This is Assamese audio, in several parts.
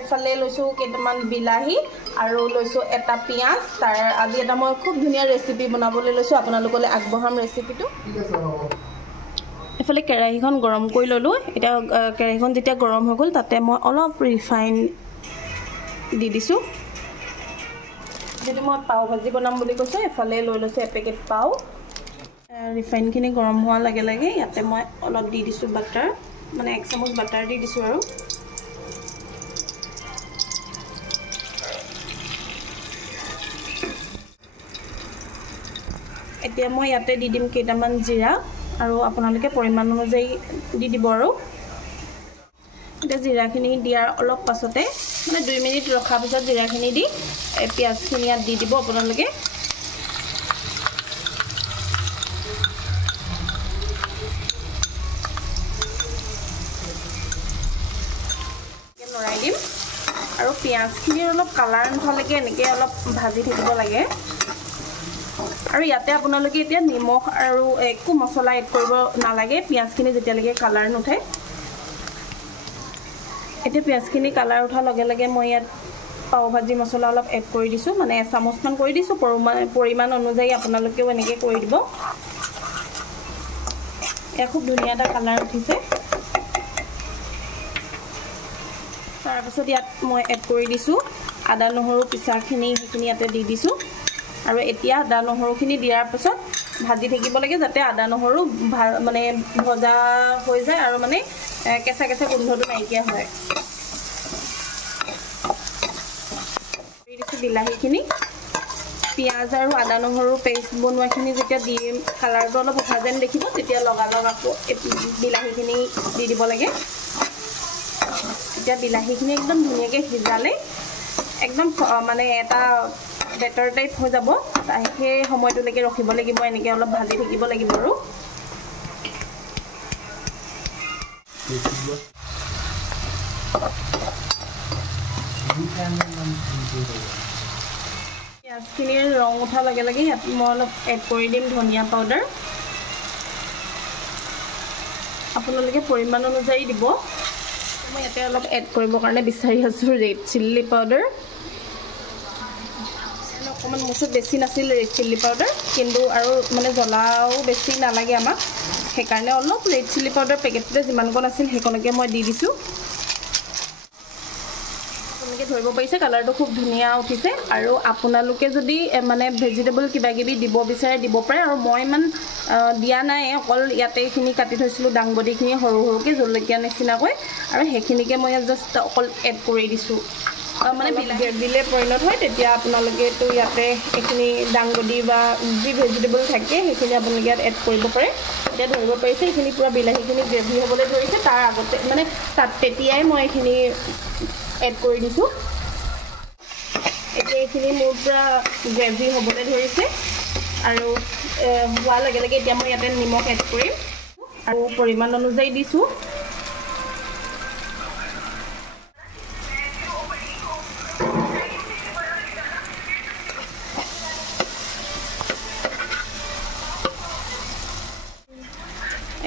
এফালে লৈছোঁ কেইটামান বিলাহী আৰু লৈছোঁ এটা পিঁয়াজ। তাৰ আজি এটা মই খুব ধুনীয়া ৰেচিপি বনাবলৈ লৈছোঁ, আপোনালোকলৈ আগবঢ়াম ৰেচিপিটো। এফালে কেৰাহীখন গৰম কৰি ল'লোঁ। এতিয়া কেৰাহীখন যেতিয়া গৰম হৈ গ'ল তাতে মই অলপ ৰিফাইন দি দিছোঁ। যিহেতু মই পাও ভাজি বনাম বুলি কৈছোঁ, এফালে লৈ লৈছোঁ এপেকেট পাও। ৰিফাইনখিনি গৰম হোৱাৰ লগে লগে ইয়াতে মই অলপ দি দিছোঁ বাটাৰ, মানে 1 চামুচ বাটাৰ দি দিছোঁ আৰু এতিয়া মই ইয়াতে দি দিম কেইটামান জিৰা আৰু আপোনালোকে পৰিমাণ অনুযায়ী দি দিব। আৰু এতিয়া জিৰাখিনি দিয়াৰ অলপ পাছতে মানে 2 মিনিট ৰখাৰ পিছত জিৰাখিনি দি পিঁয়াজখিনি ইয়াত দি দিব আপোনালোকে। লৰাই দিম আৰু পিঁয়াজখিনিৰ অলপ কালাৰ নোহোৱালৈকে এনেকৈ অলপ ভাজি থাকিব লাগে। আৰু ইয়াতে আপোনালোকে এতিয়া নিমখ আৰু একো মছলা এড কৰিব নালাগে পিঁয়াজখিনি যেতিয়ালৈকে কালাৰ নুঠে। এতিয়া পিঁয়াজখিনি কালাৰ উঠাৰ লগে লগে মই ইয়াত পাও ভাজি মছলা অলপ এড কৰি দিছোঁ, মানে 1 চামুচমান কৰি দিছোঁ। পৰিমাণ অনুযায়ী আপোনালোকেও এনেকৈ কৰি দিব। এয়া খুব ধুনীয়া এটা কালাৰ উঠিছে। তাৰপিছত ইয়াত মই এড কৰি দিছোঁ আদা নহৰু পিচাখিনি, সেইখিনি ইয়াতে দি দিছোঁ। আৰু এতিয়া আদা নহৰুখিনি দিয়াৰ পিছত ভাজি থাকিব লাগে যাতে আদা নহৰু মানে ভজা হৈ যায় আৰু মানে কেঁচা কেঁচা গোন্ধটো নাইকিয়া হয়। দি দিছোঁ বিলাহীখিনি। পিঁয়াজ আৰু আদা নহৰু পেষ্ট বনোৱাখিনি যেতিয়া দি কালাৰটো অলপ উঠা যেন দেখিব তেতিয়া লগালগ আকৌ বিলাহীখিনি দি দিব লাগে। এতিয়া বিলাহীখিনি একদম ধুনীয়াকৈ সিজালে একদম মানে এটা বেটাৰ টাইপ হৈ যাব। সেই সময়টোলৈকে ৰখিব লাগিব, এনেকৈ অলপ ভাজি থাকিব লাগিব। আৰু পিঁয়াজখিনিৰ ৰং উঠাৰ লগে লগে ইয়াত মই অলপ এড কৰি দিম ধনিয়া পাউডাৰ। আপোনালোকে পৰিমাণ অনুযায়ী দিব। মই ইয়াতে অলপ এড কৰিবৰ কাৰণে বিচাৰি আছোঁ ৰেড চিলি পাউডাৰ। অকণমান মচুত বেছি নাছিল ৰেড চিলি পাউডাৰ, কিন্তু আৰু মানে জ্বলাও বেছি নালাগে আমাক, সেইকাৰণে অলপ ৰেড চিলি পাউডাৰ পেকেটটোতে যিমানকণ আছিল সেইকণকে মই দি দিছোঁ। আপোনালোকে ধৰিব পাৰিছে কালাৰটো খুব ধুনীয়া উঠিছে। আৰু আপোনালোকে যদি মানে ভেজিটেবল কিবাকিবি দিব বিচাৰে দিব পাৰে। আৰু মই ইমান দিয়া নাই, অকল ইয়াতে এইখিনি কাটি থৈছিলোঁ দাংবডিখিনি সৰু সৰুকৈ জলকীয়া নিচিনাকৈ, আৰু সেইখিনিকে মই জাষ্ট অকল এড কৰি দিছোঁ। মানে গ্ৰেভিলে পৰিণত হয় তেতিয়া আপোনালোকেতো ইয়াতে এইখিনি দাংবডি বা যি ভেজিটেবল থাকে সেইখিনি আপোনালোকে ইয়াত এড কৰিব পাৰে। এতিয়া ধৰিব পাৰিছে এইখিনি পূৰা বিলাহীখিনি গ্ৰেভি হ'বলৈ ধৰিছে। তাৰ আগতে মানে তেতিয়াই মই এইখিনি এড কৰি দিছোঁ। এতিয়া এইখিনি মোৰ পূৰা গ্ৰেভি হ'বলৈ ধৰিছে আৰু হোৱাৰ লগে লগে এতিয়া মই ইয়াতে নিমখ এড কৰিম আৰু পৰিমাণ অনুযায়ী দিছোঁ।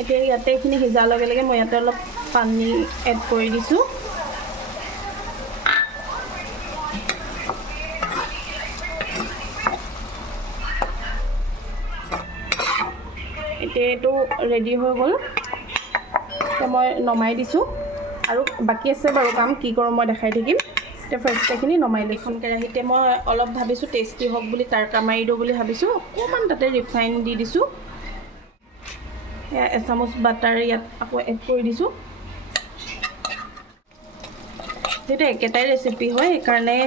এতিয়া ইয়াতে এইখিনি সিজাৰ লগে লগে মই ইয়াতে অলপ পানী এড কৰি দিছোঁ। এতিয়া এইটো ৰেডি হৈ গ'ল। এতিয়া মই নমাই দিছোঁ আৰু বাকী আছে বাৰু কাম, কি কৰোঁ মই দেখাই থাকিম। এতিয়া ফাৰ্ষ্ট এইখিনি নমাই দিওঁ। এখন কেৰাহীতে মই অলপ ভাবিছোঁ টেষ্টি হওক বুলি তাৰকা মাৰি দিওঁ বুলি ভাবিছোঁ। অকণমান তাতে ৰিফাইন দি দিছোঁ। 1 চামুচ বাটাৰ ইয়াত আকৌ এড কৰি দিছোঁ। যিহেতু একেটাই ৰেচিপি হয় সেইকাৰণে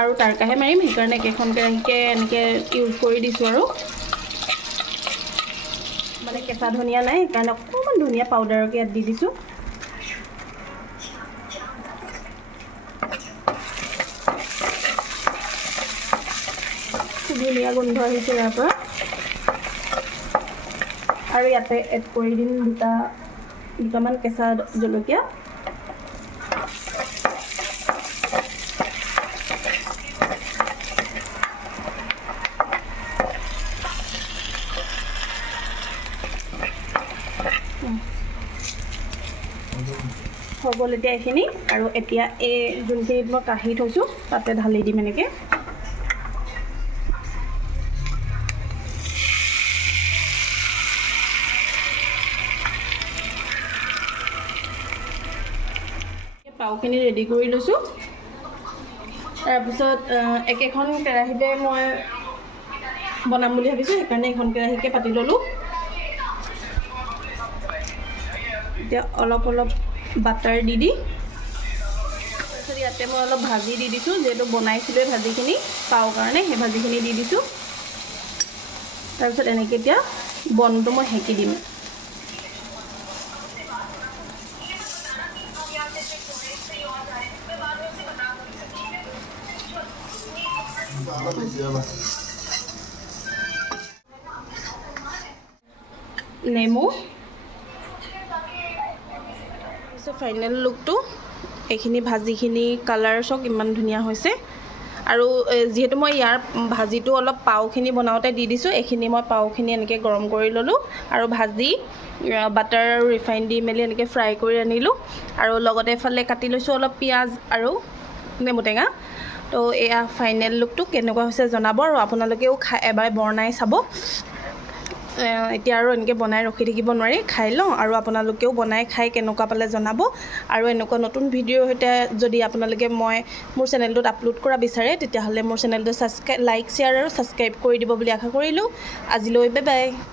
আৰু তাৰকাহে মাৰিম, সেইকাৰণে একেখন কেৰাহীকে এনেকৈ ইউজ কৰি দিছোঁ। আৰু মানে কেঁচা ধনিয়া নাই সেইকাৰণে অকণমান ধনিয়া পাউডাৰকে ইয়াত দি দিছোঁ। খুব ধুনীয়া গোন্ধ আহিছে ইয়াৰ পৰা। আৰু ইয়াতে এড কৰি দিম দুটামান কেঁচা জলকীয়া। হৈ গ'ল এতিয়া এইখিনি আৰু এতিয়া এই যোনখিনিত মই কাঢ়ি থৈছোঁ তাতে ঢালি দিম এনেকৈ পাওখিনি ৰেডি কৰি লৈছোঁ তাৰপিছত একেখন কেৰাহীতে মই বনাম বুলি ভাবিছোঁ সেইকাৰণে এখন কেৰাহীকে পাতি ল'লোঁ এতিয়া অলপ বাটাৰ দি তাৰপিছত ইয়াতে মই অলপ ভাজি দি দিছোঁ যিহেতু বনাইছিলোঁ ভাজিখিনি পাওঁ কাৰণে সেই ভাজিখিনি দি দিছোঁ তাৰপিছত এনেকৈ এতিয়া বনটো মই সেকি দিম নেমু ফাইনেল লুকটো এইখিনি ভাজিখিনি কালাৰ চক ইমান ধুনীয়া হৈছে আৰু যেহেতু মই ইয়াৰ ভাজিটো অলপ পাওখিনি বনাওঁতে দি দিছোঁ এইখিনি মই পাওখিনি এনেকৈ গৰম কৰি ল'লোঁ আৰু ভাজি বাটাৰ আৰু ৰিফাইন দি মেলি এনেকৈ ফ্ৰাই কৰি আনিলোঁ আৰু লগতে এফালে কাটি লৈছোঁ অলপ পিঁয়াজ আৰু নেমু টেঙা তো এয়া ফাইনেল লুকটো কেনেকুৱা হৈছে জনাব আৰু আপোনালোকেও এবাৰ বনাই চাব এতিয়া আৰু এনেকৈ বনাই ৰখি থাকিব নোৱাৰি খাই লওঁ আৰু আপোনালোকেও বনাই খাই কেনেকুৱা পালে জনাব আৰু এনেকুৱা নতুন ভিডিঅ'ৰ সৈতে যদি আপোনালোকে মোৰ চেনেলটোত আপলোড কৰা বিচাৰে তেতিয়াহ'লে মোৰ চেনেলটো লাইক শ্বেয়াৰ আৰু ছাবস্ক্ৰাইব কৰি দিব বুলি আশা কৰিলোঁ আজিলৈ বাই বাই